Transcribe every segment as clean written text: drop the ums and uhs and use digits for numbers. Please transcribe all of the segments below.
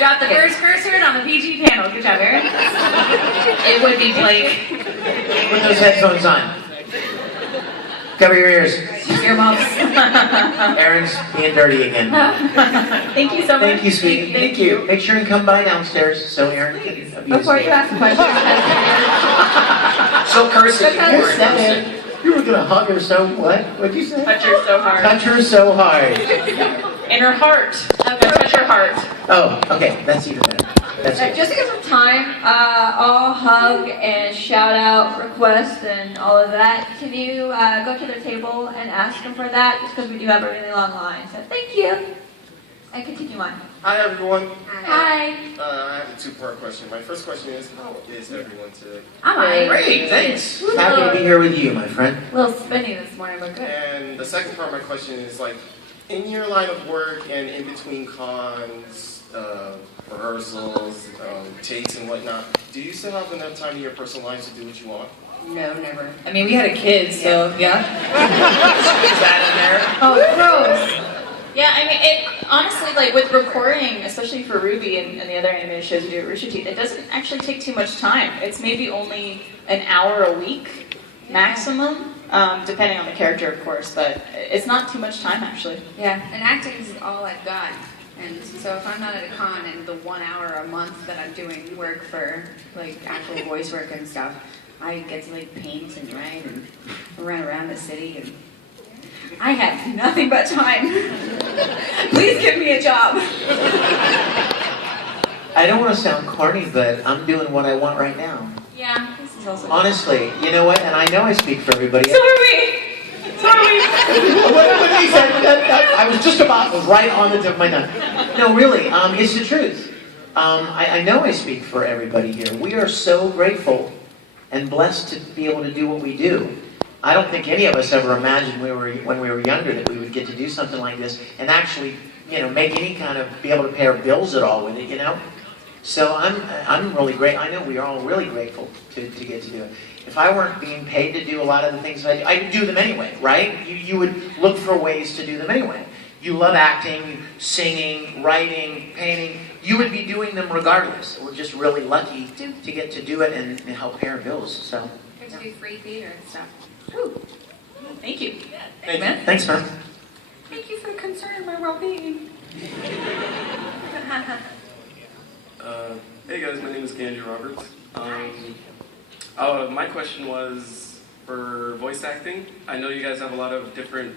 Drop the first curse word on the PG panel. Good job, Aaron. It would be Blake. Put those headphones on. Cover your ears. Earmuffs. Aaron's being dirty again. Thank you so much. Thank you, sweetie. Thank you. Make sure and come by downstairs so Aaron can abuse Before you ask questions. She'll curse if you Okay. were innocent. You were gonna hug her so what? What'd you say? Touch her so hard. Touch her so hard. In her heart. Touch her heart. Oh, okay. That's even better. That's good. Just because of time, all hug and shout out requests and all of that. Can you go to the table and ask them for that? Just because we do have a really long line. So thank you. And continue on. Hi everyone. Hi. I have a two-part question. My first question is, how is everyone today? Hi. Great, thanks. Happy to be here with you, my friend. A little spinny this morning, but good. And the second part of my question is, like, in your line of work and in between cons, rehearsals, takes and whatnot, do you still have enough time in your personal life to do what you want? No, never. I mean, we had a kid, so yeah. Is that in there? Oh, gross. Yeah, I mean, it honestly, like with recording, especially for Rwby and the other animated shows we do at Rooster Teeth, it doesn't actually take too much time. It's maybe only an hour a week maximum, depending on the character, of course, but it's not too much time actually. Yeah, and acting is all I've got. And so if I'm not at a con and the 1 hour a month that I'm doing work for, like, actual voice work and stuff, I get to, like, paint and write and run around the city, and I have nothing but time. Please give me a job. I don't want to sound corny, but I'm doing what I want right now. Yeah, this is also. Honestly, you know what? And I know I speak for everybody. So are we. So are we. What he said, I was just about, was right on the tip of my tongue. No, really, it's the truth. I know I speak for everybody here. We are so grateful and blessed to be able to do what we do. I don't think any of us ever imagined when we were younger that we would get to do something like this and actually, make any kind of, be able to pay our bills at all with it, So I'm really great. I know we are all really grateful to get to do it. If I weren't being paid to do a lot of the things I'd do them anyway, right? You would look for ways to do them anyway. You love acting, singing, writing, painting. You would be doing them regardless. We're just really lucky to get to do it and help pay our bills. So. Get to do free theater and stuff. Woo. Thank you. Thank you. Man. Thanks, man. Thank you for concerning my well-being. Hey guys, my name is Andrew Roberts. My question was for voice acting. I know you guys have a lot of different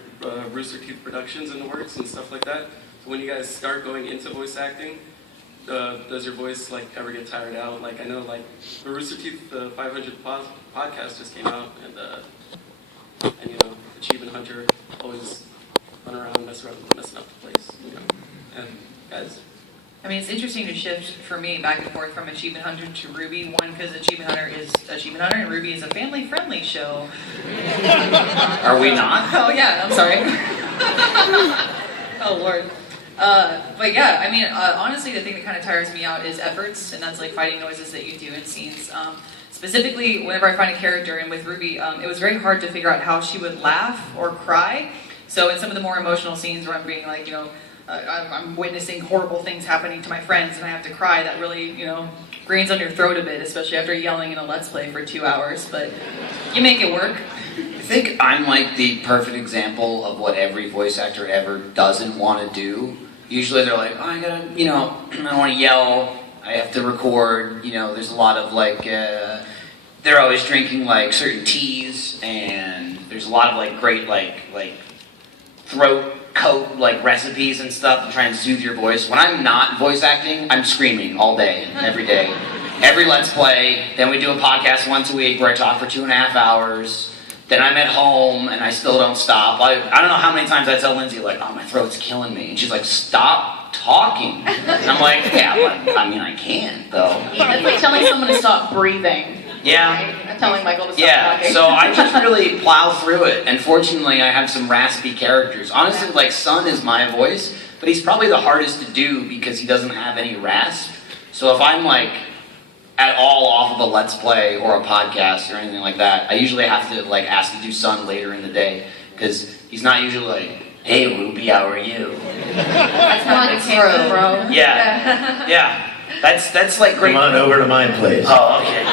Rooster Teeth productions in the works and stuff like that. So when you guys start going into voice acting, does your voice ever get tired out? Like I know the Rooster Teeth 500 podcast just came out, and Achievement Hunter always run around messing up the place, And guys. I mean, it's interesting to shift for me back and forth from Achievement Hunter to Rwby. One, because Achievement Hunter is Achievement Hunter, and Rwby is a family-friendly show. Are we not? Oh yeah, I'm sorry. Oh Lord. But yeah, I mean, honestly, the thing that kind of tires me out is efforts, and that's like fighting noises that you do in scenes. Specifically, whenever I find a character, and with Rwby, it was very hard to figure out how she would laugh or cry. So in some of the more emotional scenes where I'm being like, I'm witnessing horrible things happening to my friends and I have to cry, that really, grains on your throat a bit, especially after yelling in a Let's Play for 2 hours, but you make it work. I think I'm like the perfect example of what every voice actor ever doesn't want to do. Usually they're like, oh, I gotta, I don't want to yell, I have to record, there's a lot of they're always drinking certain teas, and there's a lot of great throat coat recipes and stuff to try and soothe your voice. When I'm not voice acting, I'm screaming all day, every day. Every Let's Play, then we do a podcast once a week where I talk for 2.5 hours. Then I'm at home and I still don't stop. I don't know how many times I tell Lindsay, oh, my throat's killing me. And she's like, stop talking. And I'm like, yeah, but, I can't, though. It's like telling someone to stop breathing. Yeah. I'm telling Michael to stop talking. So I just really plow through it. And fortunately, I have some raspy characters. Honestly, Sun is my voice, but he's probably the hardest to do because he doesn't have any rasp. So if I'm at all off of a Let's Play or a podcast or anything like that, I usually have to ask to do Sun later in the day because he's not usually Hey, Rwby, how are you? That's not true, bro. Yeah. That's like great. Come on over to mine, please. Oh, okay.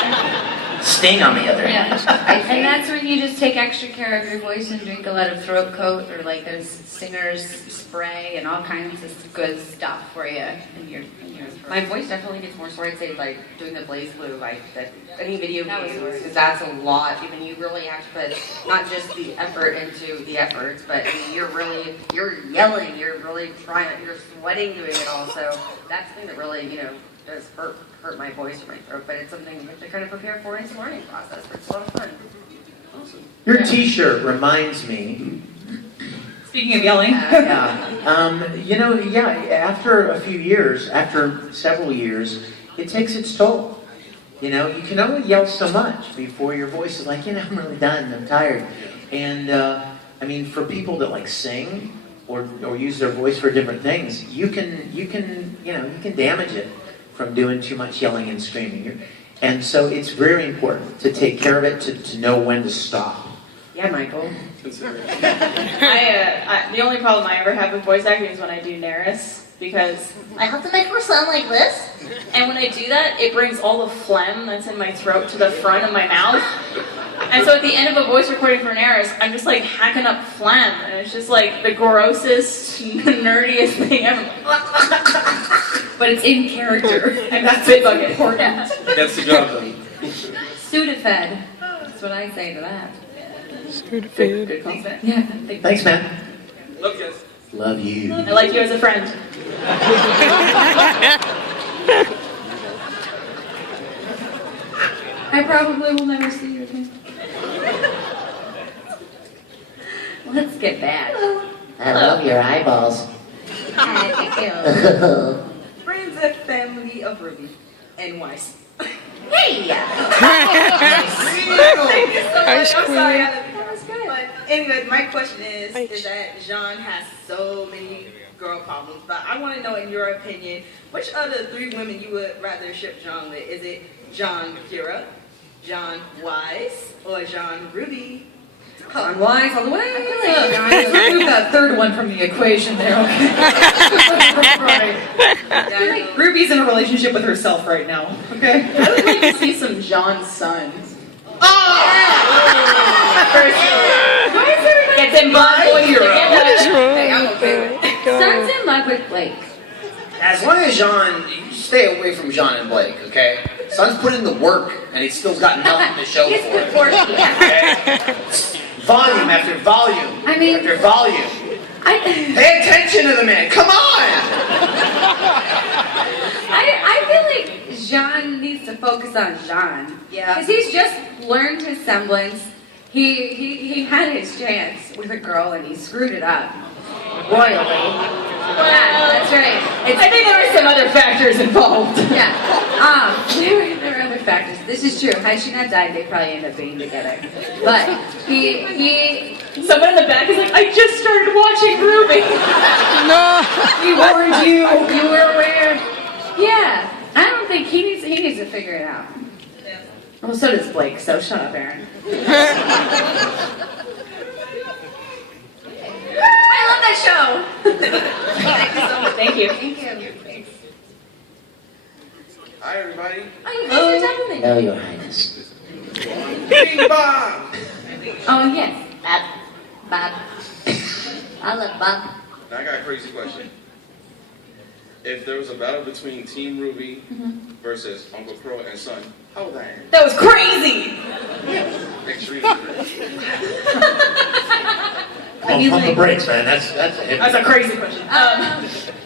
Sting on the other hand. And that's when you just take extra care of your voice and drink a lot of throat coat, or like there's singer's spray and all kinds of good stuff for you in your throat. My voice definitely gets more sore. I'd say like doing the Blaze Blue, like that any video That was games, sore. because that's a lot. I mean, you really have to put not just the effort into the efforts, but I mean, you're yelling, you're really trying, you're sweating doing it all. So that's the thing that really, does hurt my voice or my throat. But it's something you have to kind of prepare for. It's a learning process, but it's a lot of fun. Awesome. Your T-shirt reminds me. Speaking of yelling. After a few years, after several years, it takes its toll. You can only yell so much before your voice is like, I'm really done, I'm tired. And for people that like sing or use their voice for different things, you can damage it from doing too much yelling and screaming. And so it's very important to take care of it, to know when to stop. Yeah, Michael. Consider it. The only problem I ever have with voice acting is when I do Neris, because I have to make her sound like this. And when I do that, it brings all the phlegm that's in my throat to the front of my mouth. And so at the end of a voice recording for Neris, I'm just like hacking up phlegm, and it's just like the grossest, nerdiest thing ever. But it's in character, and that's Spit bucket. important. That's the job, though. Sudafed. That's what I say to that. Good compliment. Yeah. Thanks, man. Love you guys. Love you. I like you as a friend. I probably will never see you again. Let's get bad. I love your eyeballs. Friends and family of Rwby and Weiss. Hey! Thank you so much. I'm sorry. That was good. But anyway, my question is that Jean has so many girl problems, but I want to know, in your opinion, which of the three women you would rather ship Jean with? Is it Jean Kira, Jean Weiss, or Jean Rwby? On wise all the way. Remove that third one from the equation there, okay? Right. Ruby's in a relationship with herself right now, okay? I would like to see some Jean sons. Get them blonde boys together. Hey, I'm okay with it. Son's in love with Blake. As long as Jean, you stay away from Jean and Blake, okay? Son's put in the work, and he's still got nothing to show He's for good it. for it, yeah. Okay? Volume after volume I mean- after volume. Pay attention to the man. Come on! I feel like Jean needs to focus on Jean. Yeah. Because he's just learned his semblance. He had his chance with a girl and he screwed it up royally. Yeah, that's right. I think there were some other factors involved. Yeah. There were other factors. This is true. Had she not died, they probably end up being together. But he Someone in the back is like, I just started watching Rwby. We warned you. you were aware. Yeah. I don't think he needs to figure it out. Yeah. Well, so does Blake, so shut up, Aaron. I love that show. Thank you so much. Thank you. Thank you. Thanks. Hi, everybody. No, Your Highness. Bing bong! Oh, yes. Bob. I love Bob. Now I got a crazy question. If there was a battle between Team Rwby versus Uncle Crow and Son, how would that end? That was crazy. Extremely. Pump the brakes, man. That's That's a crazy question.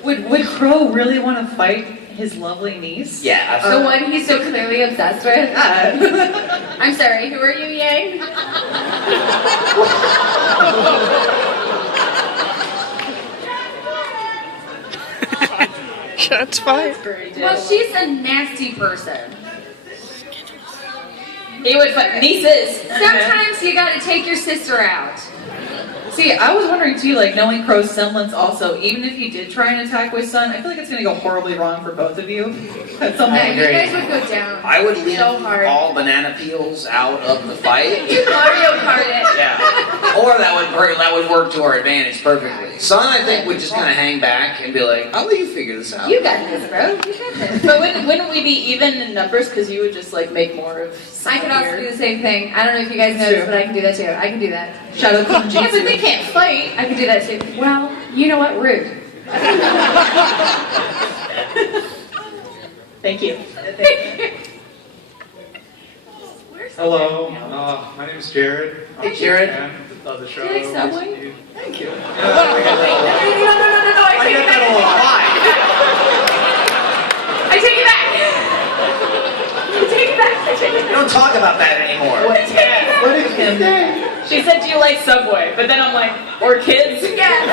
Would Crow really want to fight his lovely niece? Yeah, The one he's so clearly obsessed with. I'm sorry, who are you, Yang? Shots fired. Well, she's a nasty person. He would fight nieces. Sometimes you gotta take your sister out. See, I was wondering too, like knowing Crow's semblance also, even if he did try and attack with Sun, I feel like it's gonna go horribly wrong for both of you at some Yeah, point. you guys would go down. I would leave so hard. all banana peels out of the fight. You Mario Kart it. Yeah. Or that would work to our advantage perfectly. Sun, I think, would just kind of hang back and be like, I'll let you figure this out. You got this, bro. You got this. But wouldn't we be even in numbers? Because you would just like make more of. I can also do the same thing. I don't know if you guys know True. this, but I can do that too. I can do that. Shadow Clone Yeah, but they Jutsu. can't fight. I can do that too. Well, you know what? Rude. Thank you. Hello, my name is Jared. I'm Hey, Jared. a fan of the show. Do you like Subway? Thank you. No, I I take get it that a back. lot. I take it back. I take it back. I take it We don't talk about that anymore. What did you say? She said, "Do you like Subway?" But then I'm like, "Or kids?" back. Yeah.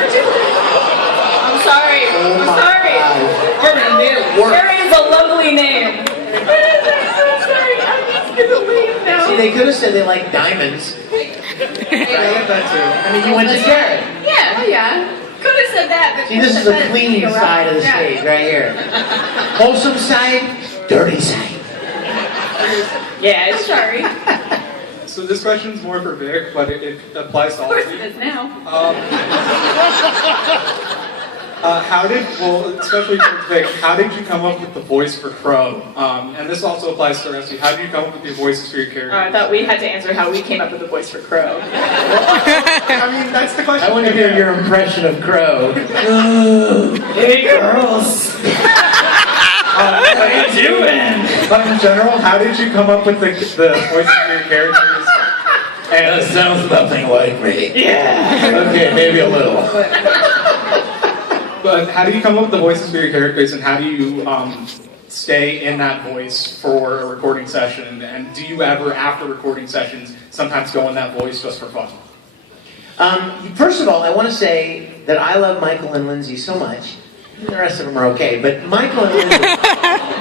I'm sorry. Oh I'm my sorry. God. Yeah, you made it work. Sherry is a lovely name. I'm so sorry. I'm just gonna leave now. See, they could have said they like diamonds. I get that too. I mean, you went to Jared. Yeah. Oh yeah. Could have said that, but See, this is a clean side of the Yeah. stage right here. Wholesome side, dirty side. Yeah, it's sorry. So this question's more for Vic, but it applies to Of all course of it you. is now. Especially for Vic, how did you come up with the voice for Crow? And this also applies to the rest of you. How did you come up with your voices for your characters? I thought we had to answer how we came up with the voice for Crow. I mean, that's the question. I want to hear your impression of Crow. Hey, girls. What are you doing? But in general, how did you come up with the voices for your characters? And sounds nothing like me. Yeah. Okay, maybe a little. But how do you come up with the voices for your characters, and how do you stay in that voice for a recording session? And do you ever, after recording sessions, sometimes go in that voice just for fun? First of all, I want to say that I love Michael and Lindsay so much. The rest of them are okay, but Michael and Lindsay...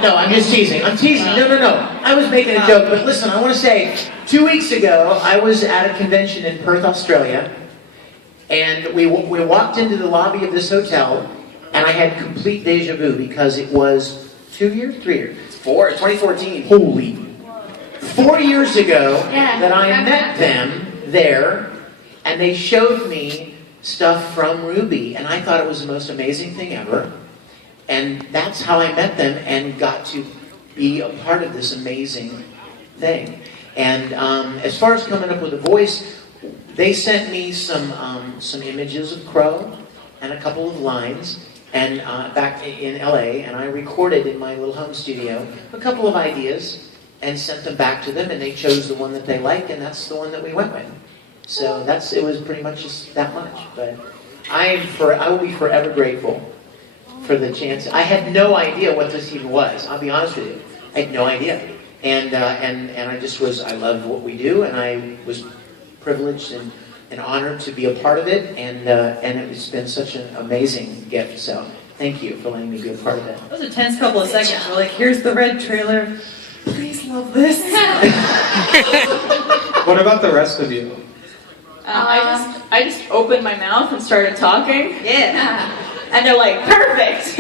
No, I'm just teasing. I'm teasing. No. I was making a joke, but listen, I want to say, 2 weeks ago, I was at a convention in Perth, Australia, and we walked into the lobby of this hotel, and I had complete deja vu because it was 2 years, 3 years. It's 2014. Holy. 4 years ago Yeah, that I remember met them there, and they showed me stuff from Rwby, and I thought it was the most amazing thing ever. And that's how I met them and got to be a part of this amazing thing. And as far as coming up with a voice, they sent me some images of Crow and a couple of lines, and back in LA, and I recorded in my little home studio a couple of ideas and sent them back to them, and they chose the one that they liked, and that's the one that we went with. So it was pretty much just that much. But I will be forever grateful for the chance. I had no idea what this even was. I'll be honest with you. I had no idea. And I love what we do, and I was privileged and honored to be a part of it, and it's been such an amazing gift. So thank you for letting me be a part of it. That was a tense couple of seconds. We're like, here's the red trailer. Please love this. What about the rest of you? I just opened my mouth and started talking. Yeah. And they're like, perfect!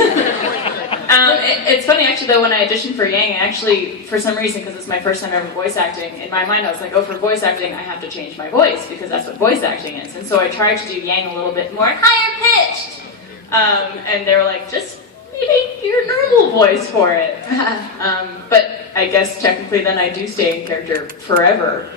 It's funny, actually, though, when I auditioned for Yang, for some reason, because it's my first time ever voice acting, in my mind I was like, oh, for voice acting, I have to change my voice, because that's what voice acting is. And so I tried to do Yang a little bit more higher pitched. And they were like, just maybe your normal voice for it. But I guess technically then I do stay in character forever.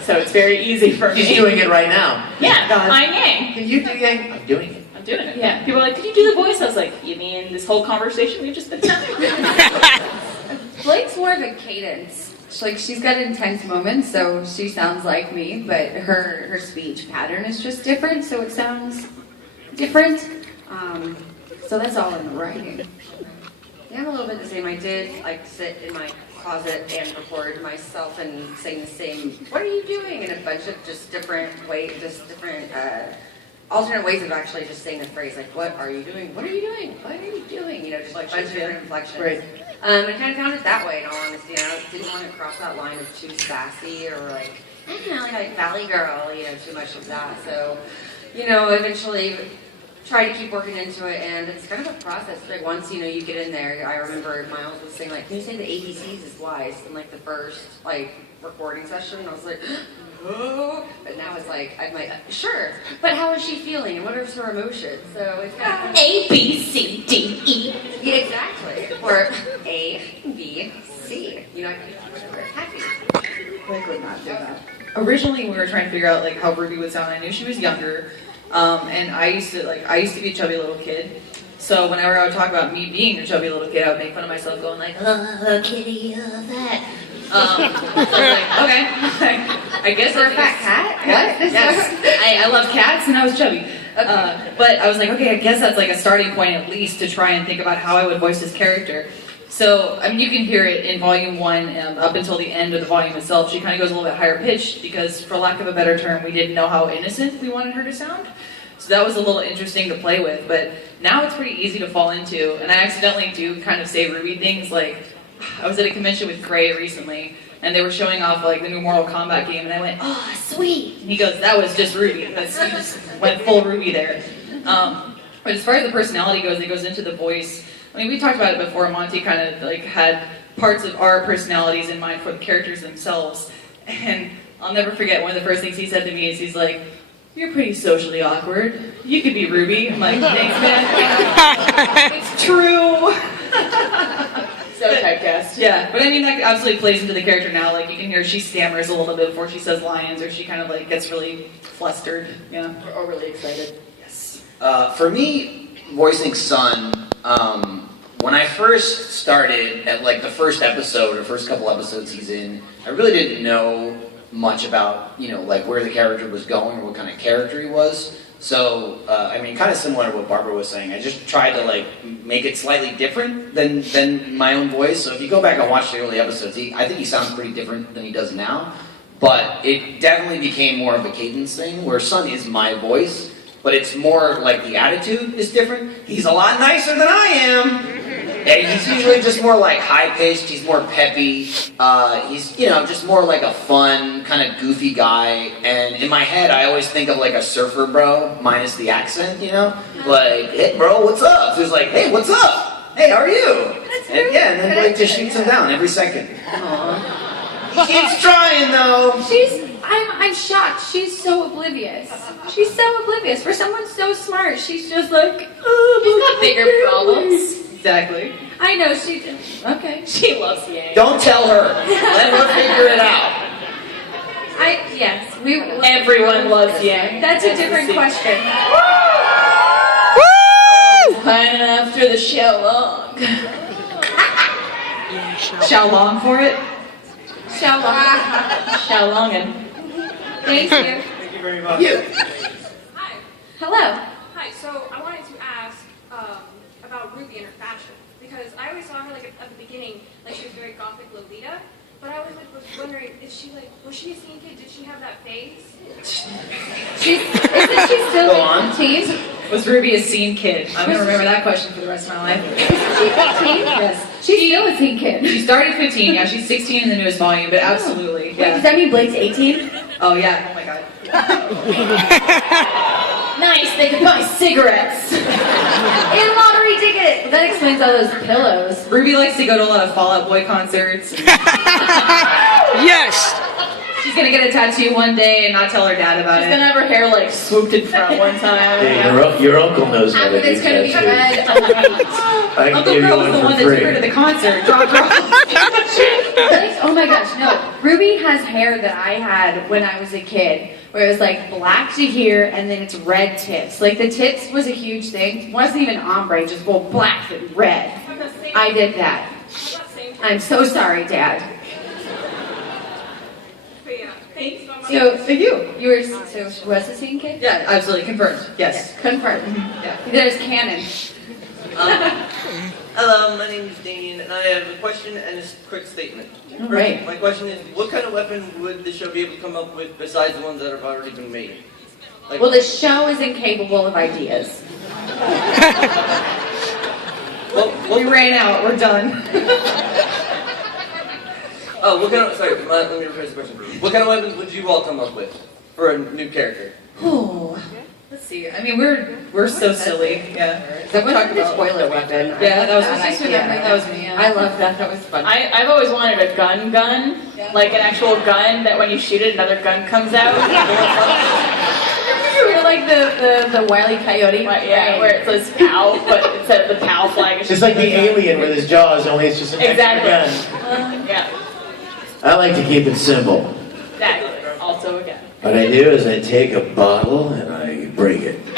So it's very easy for me. He's doing it right now. Yeah, I'm Yang. Can you do Yang? I'm doing it. I'm doing it. Yeah. People are like, could you do the voice? I was like, you mean this whole conversation we've just been having? Blake's more of a cadence. She's got intense moments, so she sounds like me, but her speech pattern is just different, so it sounds different. So that's all in the writing. Yeah, I'm a little bit the same. I did sit in my closet and record myself and saying the same, what are you doing? In a bunch of just different ways, alternate ways of actually just saying the phrase, like, what are you doing? What are you doing? What are you doing? Just inflections. bunch of different inflections. Right. I kind of found it that way, in all honesty. I didn't want to cross that line of too sassy or like, like Valley Girl, too much of that. So, eventually try to keep working into it, and it's kind of a process. Like once you get in there, I remember Miles was saying like, "Can you say the ABCs is wise?" in like the first recording session, and I was like, "Oh," but now it's like I'm like, "Sure," but how is she feeling, and what are her emotions? So it's kind of A, B, C, D, E. yeah, exactly, or A, B, C. I can we're happy. I could not do that. Originally, we were trying to figure out how Rwby would sound. I knew she was younger, and I used to be a chubby little kid. So whenever I would talk about me being a chubby little kid, I would make fun of myself, going like, "Oh, kitty, that." So I was like, okay, I guess For a fat cat? Yeah, What? yes. I love cats, and I was chubby. But I was like, okay, I guess that's a starting point at least to try and think about how I would voice this character. So, you can hear it in volume 1 up until the end of the volume itself. She kind of goes a little bit higher pitched because, for lack of a better term, we didn't know how innocent we wanted her to sound. So that was a little interesting to play with. But now it's pretty easy to fall into. And I accidentally do kind of say Rwby things like, I was at a convention with Gray recently, and they were showing off the new Mortal Kombat game, and I went, "Oh, sweet!" And he goes, "That was just Rwby." He just went full Rwby there. But as far as the personality goes, it goes into the voice. We talked about it before. Monty kind of had parts of our personalities in mind for the characters themselves, and I'll never forget one of the first things he said to me is he's like, "You're pretty socially awkward. You could be Rwby." I'm like, "Thanks, man." It's true. So typecast. Yeah, but that absolutely plays into the character now. You can hear she stammers a little bit before she says lines, or she kind of gets really flustered. Yeah, Or really excited. yes. For me, voicing Sun, when I first started at the first episode or first couple episodes he's in, I really didn't know much about where the character was going or what kind of character he was. So kind of similar to what Barbara was saying. I just tried to make it slightly different than my own voice. So if you go back and watch the early episodes, I think he sounds pretty different than he does now. But it definitely became more of a cadence thing where Sun is my voice, but it's more the attitude is different. He's a lot nicer than I am. And he's usually just more high-pitched, he's more peppy, he's, just more a fun, kind of goofy guy, and in my head I always think of a surfer bro, minus the accent, "Hey bro, what's up?" So he's like, "Hey, what's up? Hey, how are you?" And yeah, and then just shoots him down every second. He keeps trying though. I'm shocked. She's so oblivious. She's so oblivious. For someone so smart, she's just like, "Oh, She's got bigger problems. Exactly. I know, she did. Okay. She loves Yang. Don't tell her. Let her figure it out. Yes. Everyone loves Yang. That's a different question. Pining after the Xiaolong. Xiaolong for it. Xiaolongin. Thank you. Thank you very much. Hi. Hello. Hi. So I wanted to ask about Rwby and her fashion, because I always saw her at the beginning, she was very gothic Lolita, but I always was wondering, was she a scene kid? Did she have that face? Isn't she still Go on. 15? Was Rwby a scene kid? I'm gonna remember that question for the rest of my life. Isn't she 15? Yes. She's still a teen kid. She started 15. Yeah, she's 16 in the newest volume, but absolutely. Wait, Yeah. does that mean Blake's 18? Oh yeah. Oh my god. Nice, they could buy cigarettes. And lottery ticket! Well, that explains all those pillows. Rwby likes to go to a lot of Fall Out Boy concerts. Yes! She's gonna get a tattoo one day and not tell her dad about She's it. gonna have her hair swooped in front one time. Yeah, your uncle knows how to do It's gonna be tattoo. red underneath. I can Uncle give you Girl was one the for one that free. took her to the concert. Drop. Oh my gosh, no. Rwby has hair that I had when I was a kid, where it was black to here and then it's red tips. The tips was a huge thing. It wasn't even ombre, just black and red. I did that. I'm so sorry, Dad. But yeah, thanks so much. So, Thank you. you were, so she was a teen kid? Yeah, absolutely confirmed. Yes. Confirmed. Yeah. There's canon. Hello, my name is Damien, and I have a question and a quick statement. All right. My question is, what kind of weapon would the show be able to come up with besides the ones that have already been made? Well, the show is incapable of ideas. We ran out. We're done. Oh, what kind of, sorry, let me rephrase the question. What kind of weapons would you all come up with for a new character? Oh, let's see. I mean, we're so silly. Yeah. So what about the toilet weapon? Yeah, that was just remembering that was me. Yeah. I love that. That was fun. I've always wanted a gun, like an actual gun that when you shoot it, another gun comes out. You're like the Wile E. Coyote. Yeah, where it says POW, but instead of the POW flag, It's like the alien with his jaws, only it's just an extra gun. Yeah, I like to keep it simple. exactly. Also a gun. What I do is I take a bottle and I break it. And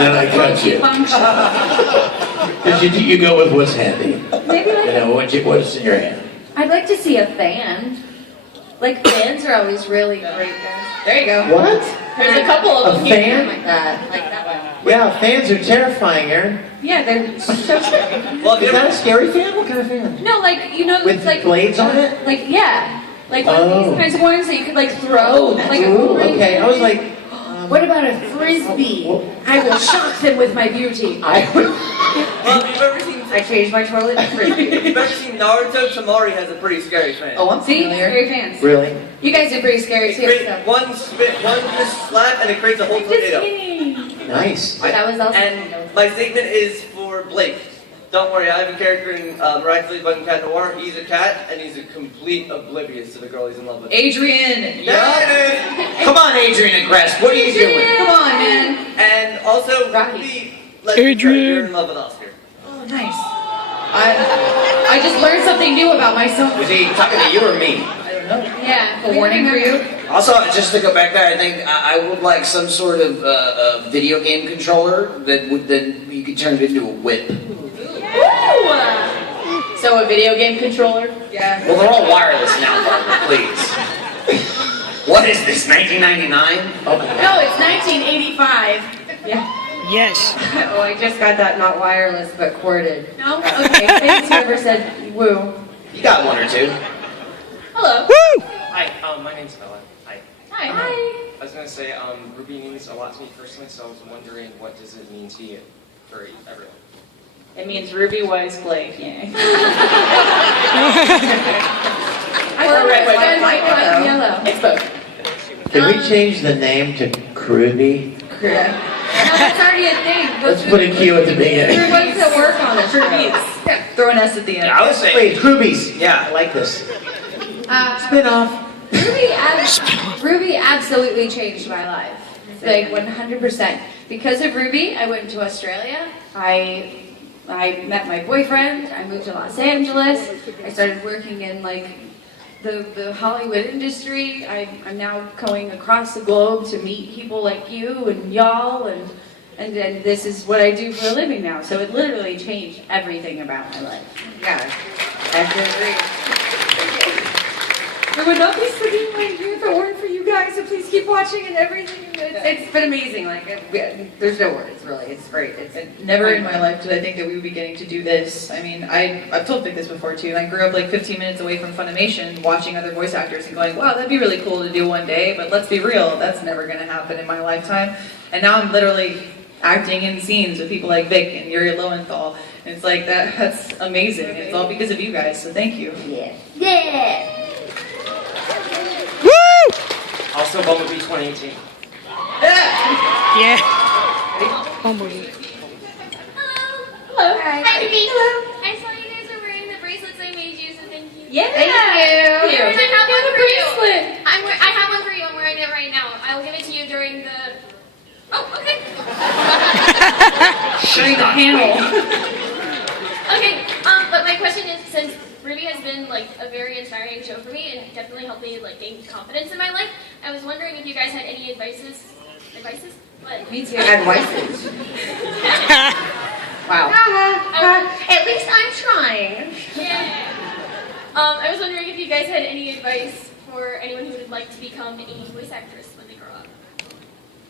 then I cut you. Because you go with what's handy. Maybe You know, what's in your hand. I'd like to see a fan. Like fans are always really great, guys. There you go. What? There's a couple of A them here. fan? Like that one. Yeah, fans are terrifying, Aaron. Yeah, they're so scary. Well, Is that a scary fan? What kind of fan? No, like you know, With it's like blades on it? Like yeah, like one of Oh. these kinds of ones that you could like throw. Like a Ooh, boomerang. okay. I was like, What about a frisbee? I will shock them with my beauty. Well, if you've ever seen, I changed my toilet to frisbee. if you've ever seen Naruto, Tamari has a pretty scary fan. Oh, I'm See, familiar. scary fans. Really? You guys are pretty scary It too. creates So. one spit, one just slap, and it creates a whole Just tornado. kidding. Nice. That was also. And my statement is for Blake. Don't worry, I have a character in Miraculously Bugging Cat Noir. He's a cat, and he's a complete oblivious to the girl he's in love with. Adrian. Yeah. Come on, Adrian and Crest, what are you doing? Come on, man. And also, Rocky. you're in love with Oscar. Oh, nice. I just learned something new about myself. Was he talking to you or me? I don't know. Yeah. A warning for you. Also, just to go back there, I think I would like some sort of video game controller that you could turn it into a whip. So a video game controller? Yeah. Well, they're all wireless now, Barbara, please. What is this, 1999? Oh my God. No, it's 1985. Yeah. Yes. Oh, I just got that not wireless but corded. No? Okay. Thanks whoever said woo. You got one or two. Hello. Hi, my name's Bella. Hi. Hi. Hi. I was going to say, Rwby means a lot to me personally, so I was wondering what does it mean to you for everyone? It means Rwby Wise Blake. Yeah. I thought it was red, white, and yellow. It's both. Can we change the name to Rwby? Yeah. No, that's already a thing. Let's put a Q at the beginning. We're going to work on it. Yeah, throw an S at the end. Yeah, I would say. Wait, Rubies. Yeah. I like this. Uh, Spin off. Rwby absolutely changed my life. Like 100%. Because of Rwby, I went to Australia. I met my boyfriend. I moved to Los Angeles. I started working in like the Hollywood industry. I'm now going across the globe to meet people like you and y'all, and then this is what I do for a living now. So it literally changed everything about my life. Yeah. I have to agree. I would not be sitting right here if it weren't for you guys. So please keep watching and everything. It's been amazing. Like, there's no words, really. It's great. Never in my life did I think that we would be getting to do this. I mean, I've told Vic this before too. I grew up like 15 minutes away from Funimation, watching other voice actors and going, wow, that'd be really cool to do one day, but let's be real, that's never going to happen in my lifetime. And now I'm literally acting in scenes with people like Vic and Yuri Lowenthal. And it's like, that's amazing. It's all because of you guys, so thank you. Yeah. Yeah. Also, Bumblebee 2018. Yeah. Hello. Hi. Hi, Rwby. Hello. I saw you guys are wearing the bracelets I made you, so thank you. Yeah. Thank you. Here's I have one for you. bracelet. I have one for you. I'm wearing it right now. I'll give it to you during the. Oh, okay. During the panel. Okay. But my question is, since Rwby has been like a very inspiring show for me and definitely helped me like gain confidence in my life, I was wondering if you guys had any advices? What? Me too. Advices. Wow. At least I'm trying. Yeah. I was wondering if you guys had any advice for anyone who would like to become a voice actress when they grow up.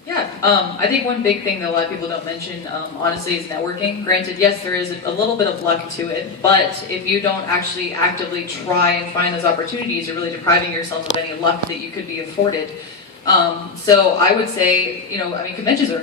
Yeah, I think one big thing that a lot of people don't mention, honestly, is networking. Granted, yes, there is a little bit of luck to it, but if you don't actually actively try and find those opportunities, you're really depriving yourself of any luck that you could be afforded. So I would say, conventions are